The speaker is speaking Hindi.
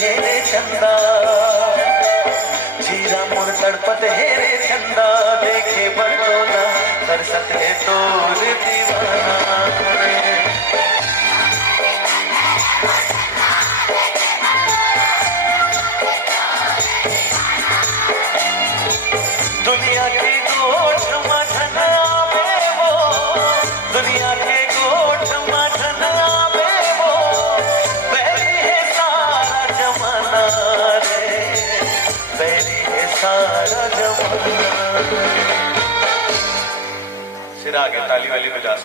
हेरे चंदा जीरा मोर तड़पत हेरे चंदा देखे बरतोला तरसत है तोर दीवाना दुनिया की गोठ मठन में वो दुनिया के गोठ मठन में वो बैरी है सारा जमाना रे बैरी है सारा जमाना। सिर आगे ताली वाली बजा।